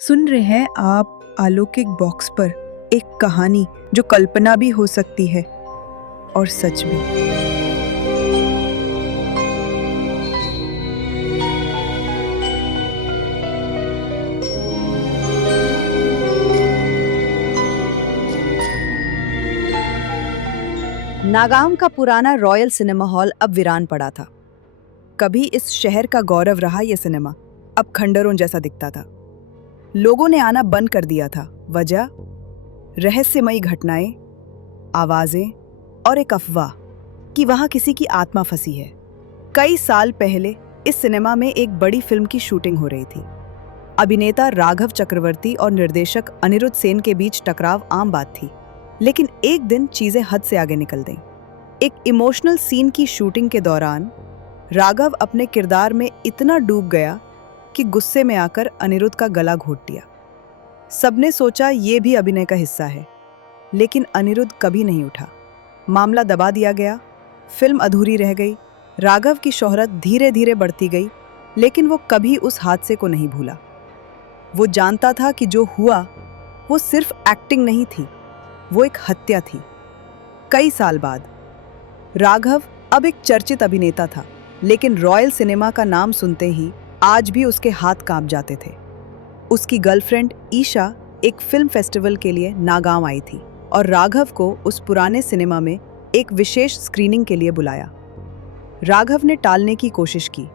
सुन रहे हैं आप अलौकिक बॉक्स पर एक कहानी जो कल्पना भी हो सकती है और सच भी। नागाम का पुराना रॉयल सिनेमा हॉल अब वीरान पड़ा था। कभी इस शहर का गौरव रहा यह सिनेमा अब खंडरों जैसा दिखता था। लोगों ने आना बंद कर दिया था। वजह रहस्यमयी घटनाएं, आवाजें और एक अफवाह कि वहां किसी की आत्मा फंसी है। कई साल पहले इस सिनेमा में एक बड़ी फिल्म की शूटिंग हो रही थी। अभिनेता राघव चक्रवर्ती और निर्देशक अनिरुद्ध सेन के बीच टकराव आम बात थी, लेकिन एक दिन चीजें हद से आगे निकल गईं। एक इमोशनल सीन की शूटिंग के दौरान राघव अपने किरदार में इतना डूब गया कि गुस्से में आकर अनिरुद्ध का गला घोट दिया। सबने सोचा ये भी अभिनय का हिस्सा है, लेकिन अनिरुद्ध कभी नहीं उठा। मामला दबा दिया गया, फिल्म अधूरी रह गई। राघव की शोहरत धीरे धीरे बढ़ती गई, लेकिन वो कभी उस हादसे को नहीं भूला। वो जानता था कि जो हुआ वो सिर्फ एक्टिंग नहीं थी, वो एक हत्या थी। कई साल बाद राघव अब एक चर्चित अभिनेता था, लेकिन रॉयल सिनेमा का नाम सुनते ही आज भी उसके हाथ कांप जाते थे। उसकी गर्लफ्रेंड ईशा एक फिल्म फेस्टिवल के लिए नागांव आई थी और राघव को उस पुराने सिनेमा में एक विशेष स्क्रीनिंग के लिए बुलाया। राघव ने टालने की कोशिश की,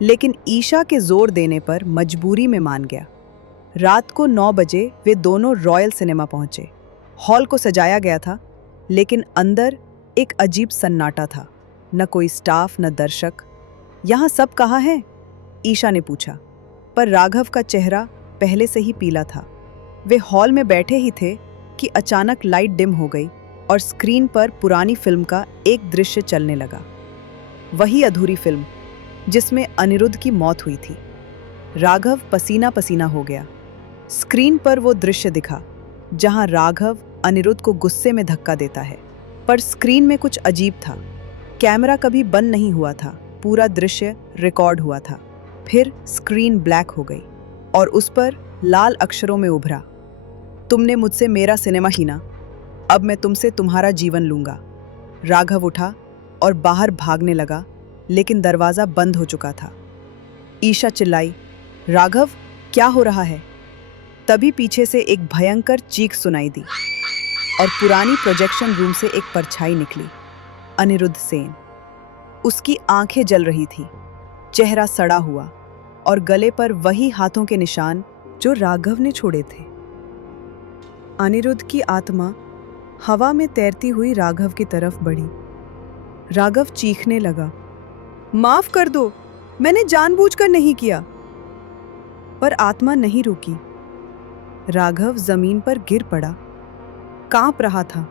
लेकिन ईशा के जोर देने पर मजबूरी में मान गया। रात को 9 बजे वे दोनों रॉयल सिनेमा पहुंचे। हॉल को सजाया गया था, लेकिन अंदर एक अजीब सन्नाटा था। न कोई स्टाफ, न दर्शक। यहाँ सब कहाँ हैं? ईशा ने पूछा, पर राघव का चेहरा पहले से ही पीला था। वे हॉल में बैठे ही थे कि अचानक लाइट डिम हो गई और स्क्रीन पर पुरानी फिल्म का एक दृश्य चलने लगा। वही अधूरी फिल्म जिसमें अनिरुद्ध की मौत हुई थी। राघव पसीना पसीना हो गया। स्क्रीन पर वो दृश्य दिखा जहां राघव अनिरुद्ध को गुस्से में धक्का देता है, पर स्क्रीन में कुछ अजीब था। कैमरा कभी बंद नहीं हुआ था, पूरा दृश्य रिकॉर्ड हुआ था। फिर स्क्रीन ब्लैक हो गई और उस पर लाल अक्षरों में उभरा, तुमने मुझसे मेरा सिनेमा छीना, अब मैं तुमसे तुम्हारा जीवन लूंगा। राघव उठा और बाहर भागने लगा, लेकिन दरवाजा बंद हो चुका था। ईशा चिल्लाई, राघव क्या हो रहा है? तभी पीछे से एक भयंकर चीख सुनाई दी और पुरानी प्रोजेक्शन रूम से एक परछाई निकली। अनिरुद्ध सेन। उसकी आंखें जल रही थी, चेहरा सड़ा हुआ और गले पर वही हाथों के निशान जो राघव ने छोड़े थे। अनिरुद्ध की आत्मा हवा में तैरती हुई राघव की तरफ बढ़ी। राघव चीखने लगा, माफ कर दो, मैंने जानबूझकर नहीं किया। पर आत्मा नहीं रुकी। राघव जमीन पर गिर पड़ा, कांप रहा था।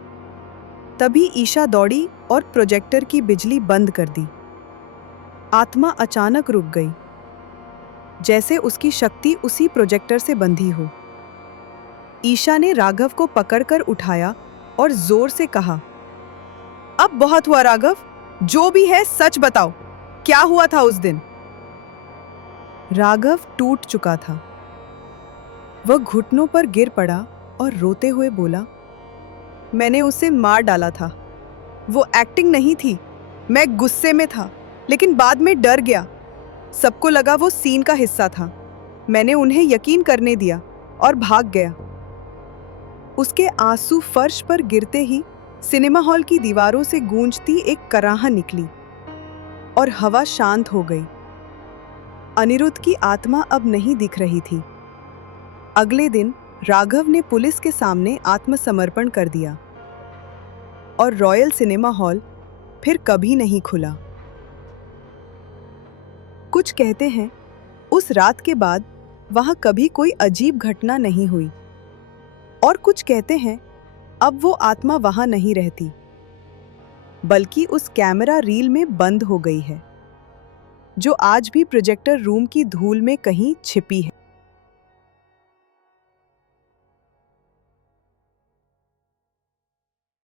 तभी ईशा दौड़ी और प्रोजेक्टर की बिजली बंद कर दी। आत्मा अचानक रुक गई, जैसे उसकी शक्ति उसी प्रोजेक्टर से बंधी हो। ईशा ने राघव को पकड़कर उठाया और जोर से कहा, अब बहुत हुआ राघव, जो भी है सच बताओ, क्या हुआ था उस दिन? राघव टूट चुका था। वह घुटनों पर गिर पड़ा और रोते हुए बोला, मैंने उसे मार डाला था। वो एक्टिंग नहीं थी, मैं गुस्से में था, लेकिन बाद में डर गया। सबको लगा वो सीन का हिस्सा था। मैंने उन्हें यकीन करने दिया और भाग गया। उसके आंसू फर्श पर गिरते ही सिनेमा हॉल की दीवारों से गूंजती एक कराह निकली और हवा शांत हो गई। अनिरुद्ध की आत्मा अब नहीं दिख रही थी। अगले दिन राघव ने पुलिस के सामने आत्मसमर्पण कर दिया और रॉयल सिनेमा हॉल फिर कभी नहीं खुला। कुछ कहते हैं उस रात के बाद वहां कभी कोई अजीब घटना नहीं हुई, और कुछ कहते हैं अब वो आत्मा वहां नहीं रहती, बल्कि उस कैमरा रील में बंद हो गई है, जो आज भी प्रोजेक्टर रूम की धूल में कहीं छिपी है।